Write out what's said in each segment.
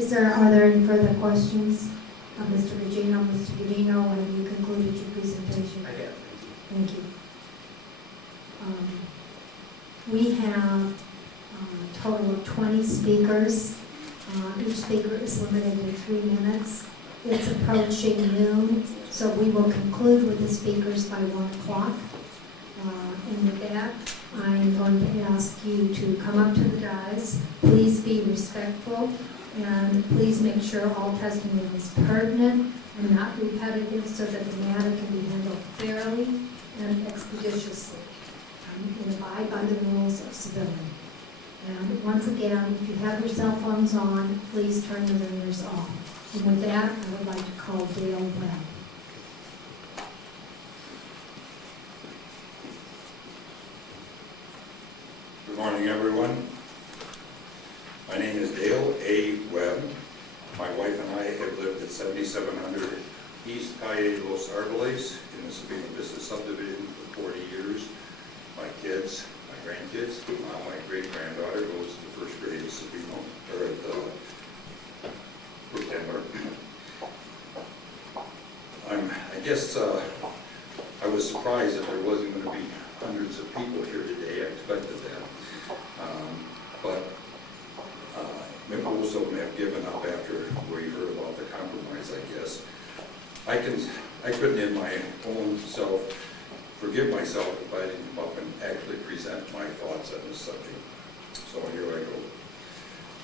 Are there any further questions? Mr. Gugino, have you concluded your presentation? I have. Thank you. We have a total of 20 speakers. Each speaker is limited to 3 minutes. It's approaching noon, so we will conclude with the speakers by 1 o'clock. And with that, I'm going to ask you to come up to the dais. Please be respectful, and please make sure all testimony is pertinent and not repetitive so that the matter can be handled fairly and expeditiously. And abide by the rules of civility. And once again, if you have your cell phones on, please turn the ringers off. And with that, I would like to call Dale Webb. Good morning, everyone. My name is Dale A. Webb. My wife and I have lived at 7700 East Calle Los Arboles in the Sabino Business Subdivision for 40 years. My kids, my grandkids, my great-granddaughter goes to the first grade at Sabino, or at September. I guess I was surprised that there wasn't going to be hundreds of people here today. I expected that. But most of them have given up after we heard about the compromise, I guess. I couldn't in my own self forgive myself if I didn't come up and actually present my thoughts on this subject. So here I go.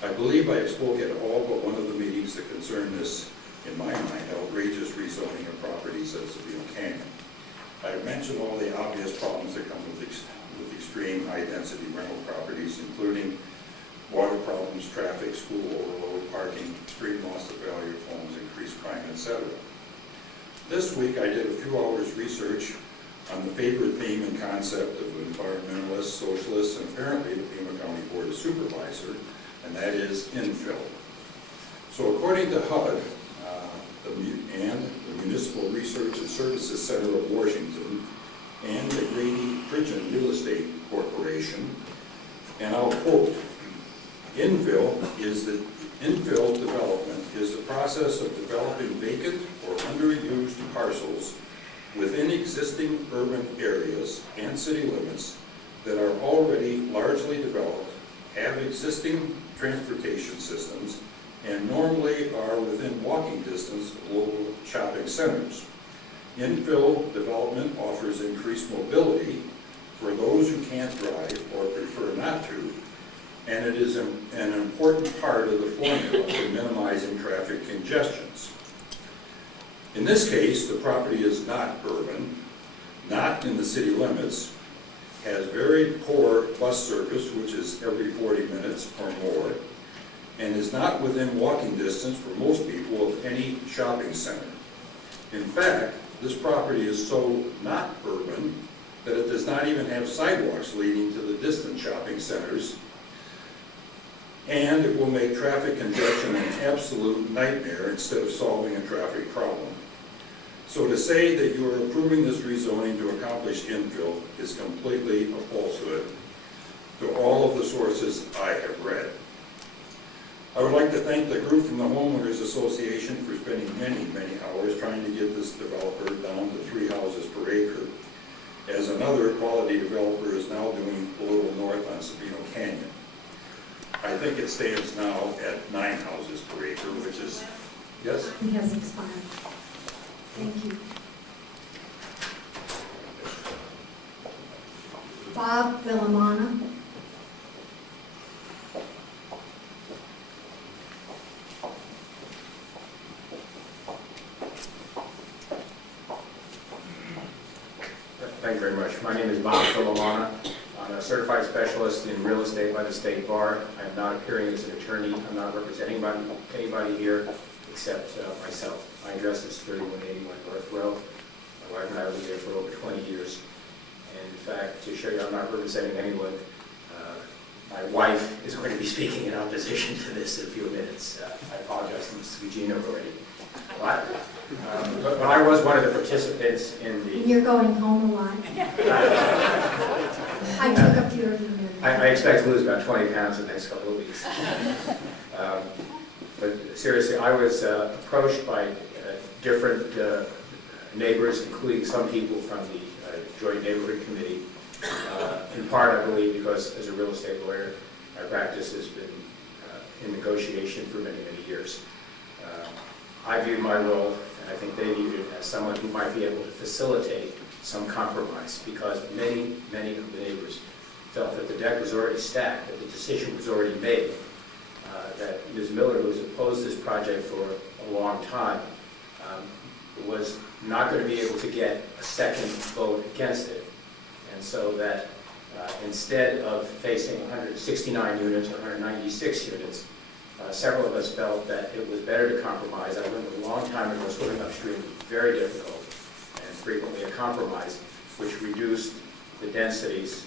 I believe I have spoken at all but one of the meetings that concern this, in my mind, outrageous rezoning of properties at Sabino Canyon. I have mentioned all the obvious problems that come with extreme high-density rental properties, including water problems, traffic, school overload, parking, extreme loss of value of homes, increased crime, etc. This week I did a few hours research on the favorite theme and concept of environmentalists, socialists, and apparently the Pima County Board of Supervisors, and that is infill. So according to HUD and the Municipal Research and Services Center of Washington and the Grady Pridgeon Real Estate Corporation, and I'll quote, infill development is the process of developing vacant or underused parcels within existing urban areas and city limits that are already largely developed, have existing transportation systems, and normally are within walking distance of local shopping centers. Infill development offers increased mobility for those who can't drive or prefer not to, and it is an important part of the formula for minimizing traffic congestions. In this case, the property is not urban, not in the city limits, has very poor bus service, which is every 40 minutes or more, and is not within walking distance for most people of any shopping center. In fact, this property is so not urban that it does not even have sidewalks leading to the distant shopping centers, and it will make traffic congestion an absolute nightmare instead of solving a traffic problem. So to say that you are approving this rezoning to accomplish infill is completely a falsehood to all of the sources I have read. I would like to thank the group from the Homeowners Association for spending many, many hours trying to get this developer down to 3 houses per acre, as another quality developer is now doing a little north on Sabino Canyon. I think it stands now at 9 houses per acre, which is, yes? It has expired. Thank you. Bob Villamana. Thank you very much. My name is Bob Villamana. I'm a certified specialist in real estate by the State Bar. I am not appearing as an attorney. I'm not representing anybody here except myself. My address is 3181 North Row. My wife and I have lived there for over 20 years. And in fact, to show you I'm not representing anyone, my wife is going to be speaking in opposition to this in a few minutes. I apologize to Mr. Gugino already. But I was one of the participants in the... You're going home alive. I took up your... I expect to lose about 20 pounds in the next couple of weeks. But seriously, I was approached by different neighbors, including some people from the Joint Neighborhood Committee, in part, I believe, because as a real estate lawyer, my practice has been in negotiation for many, many years. I viewed my role, and I think they viewed it, as someone who might be able to facilitate some compromise, because many, many of the neighbors felt that the deck was already stacked, that the decision was already made, that Ms. Miller, who has opposed this project for a long time, was not going to be able to get a second vote against it. And so that instead of facing 169 units or 196 units, several of us felt that it was better to compromise. I learned a long time ago swimming upstream was very difficult and frequently a compromise, which reduced the densities,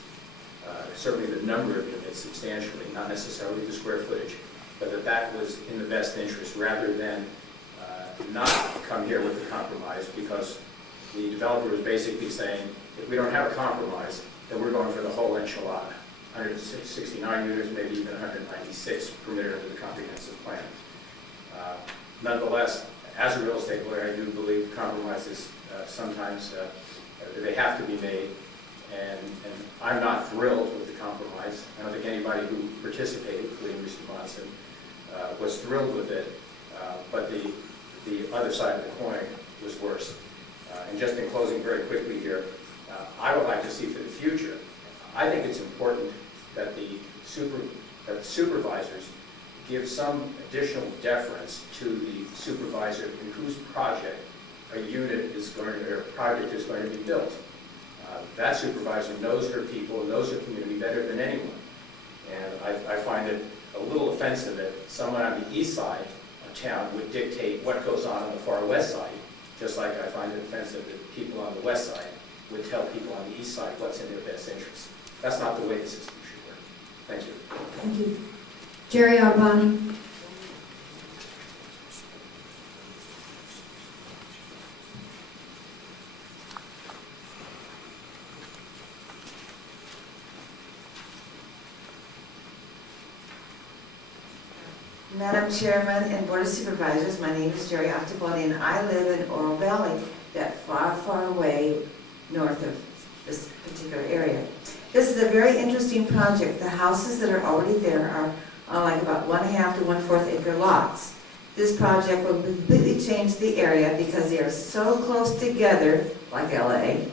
certainly the number of units substantially, not necessarily the square footage, but that was in the best interest rather than not come here with a compromise, because the developer was basically saying, if we don't have a compromise, then we're going for the whole enchilada. 169 units, maybe even 196 permitted under the comprehensive plan. Nonetheless, as a real estate lawyer, I do believe compromises sometimes they have to be made, and I'm not thrilled with the compromise. I don't think anybody who participated, including Mr. Monson, was thrilled with it, but the other side of the coin was worse. And just in closing very quickly here, I would like to see for the future, I think it's important that the supervisors give some additional deference to the supervisor in whose project a unit is going to, or a project is going to be built. That supervisor knows her people, knows her community better than anyone. And I find it a little offensive that someone on the east side of town would dictate what goes on the far west side, just like I find it offensive that people on the west side would tell people on the east side what's in their best interest. That's not the way the system should work. Thank you. Thank you. Geri Ottoboni. Madam Chairman and Board of Supervisors, my name is Geri Ottoboni, and I live in Oro Valley, that far, far away north of this particular area. This is a very interesting project. The houses that are already there are on like about 1.5 to 1/4 acre lots. This project will completely change the area because they are so close together, like LA,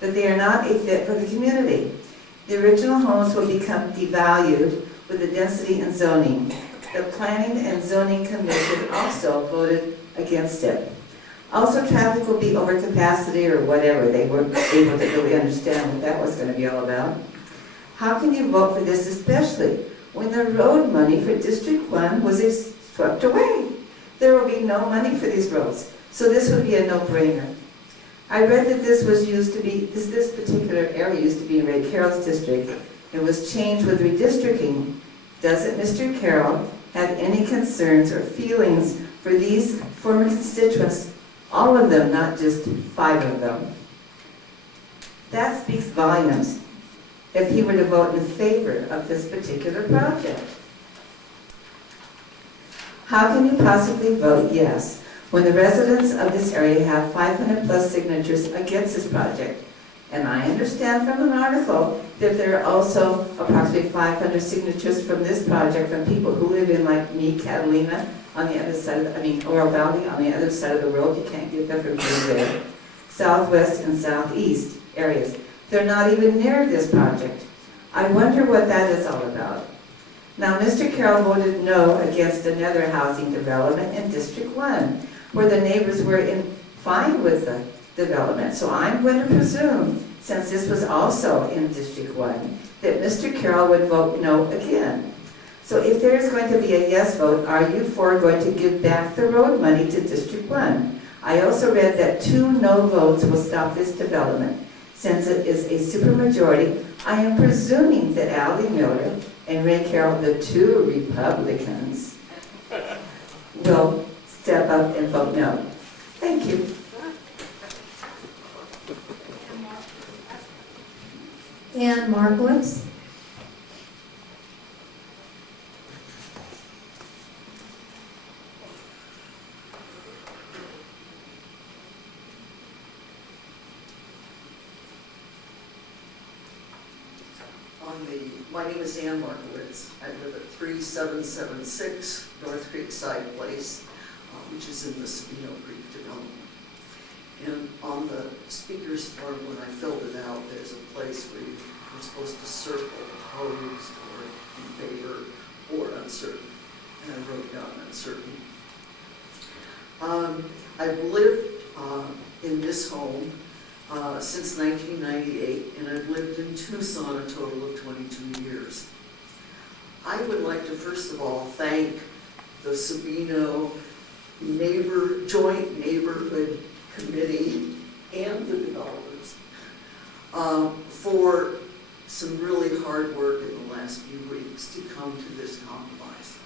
that they are not a fit for the community. The original homes will become devalued with the density and zoning. The Planning and Zoning Commission also voted against it. Also, traffic will be over capacity or whatever. They weren't able to really understand what that was going to be all about. How can you vote for this, especially when the road money for District 1 was swept away? There will be no money for these roads, so this would be a no-brainer. I read that this particular area used to be in Ray Carroll's district. It was changed with redistricting. Doesn't Mr. Carroll have any concerns or feelings for these former constituents, all of them, not just 5 of them? That speaks volumes if he were to vote in favor of this particular project. How can you possibly vote yes when the residents of this area have 500+ signatures against this project? And I understand from an article that there are also approximately 500 signatures from this project from people who live in, like me, Catalina, on the other side of Oro Valley, on the other side of the world. You can't get there from here there. Southwest and southeast areas. They're not even near this project. I wonder what that is all about. Now, Mr. Carroll voted no against another housing development in District 1, where the neighbors were fine with the development. So I'm going to presume, since this was also in District 1, that Mr. Carroll would vote no again. So if there is going to be a yes vote, are you going to give back the road money to District 1? I also read that 2 no votes will stop this development. Since it is a supermajority, I am presuming that Allie Miller and Ray Carroll, the 2 Republicans, will step up and vote no. Thank you. Ann Markowitz. My name is Ann Markowitz. I live at 3776 North Creekside Place, which is in the Sabino Creek development. And on the speaker's form, when I filled it out, there's a place where you're supposed to circle opposed or in favor or uncertain. And I wrote down uncertain. I've lived in this home since 1998, and I've lived in Tucson a total of 22 years. I would like to first of all thank the Sabino Joint Neighborhood Committee and the developers for some really hard work in the last few weeks to come to this compromise.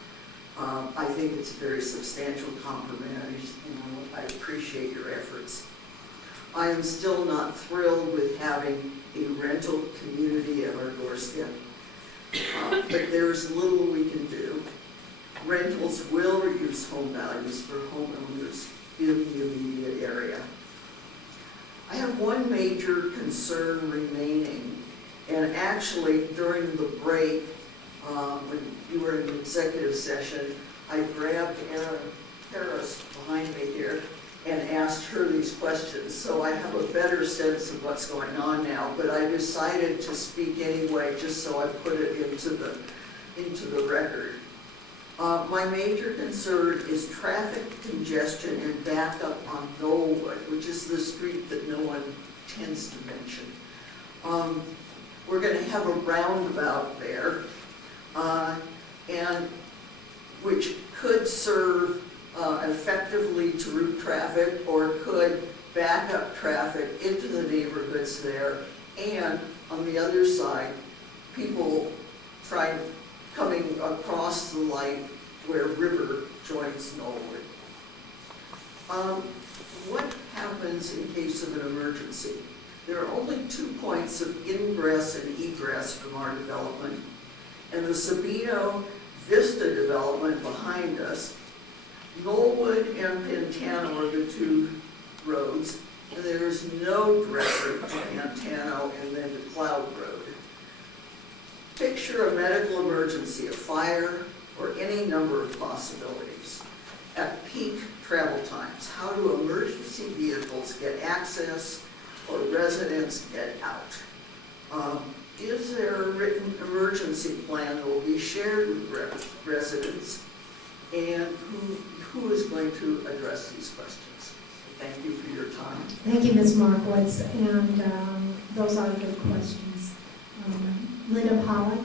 I think it's a very substantial compromise, and I appreciate your efforts. I am still not thrilled with having a rental community at our doorstep, but there's little we can do. Rentals will reduce home values for homeowners in the immediate area. I have one major concern remaining, and actually during the break, when you were in the executive session, I grabbed Erin Harris behind me here and asked her these questions. So I have a better sense of what's going on now, but I decided to speak anyway, just so I put it into the record. My major concern is traffic congestion and backup on Knollwood, which is the street that no one tends to mention. We're going to have a roundabout there, and which could serve effectively to route traffic or could back up traffic into the neighborhoods there, and on the other side, people coming across the light where River joins Knollwood. What happens in case of an emergency? There are only 2 points of ingress and egress from our development, and the Sabino Vista development behind us. Knollwood and Pantano are the 2 roads, and there is no direct route to Pantano and then to Cloud Road. Picture a medical emergency, a fire, or any number of possibilities. At peak travel times, how do emergency vehicles get access or residents get out? Is there a written emergency plan that will be shared with residents, and who is going to address these questions? Thank you for your time. Thank you, Ms. Markowitz, and those are good questions. Linda Pollock.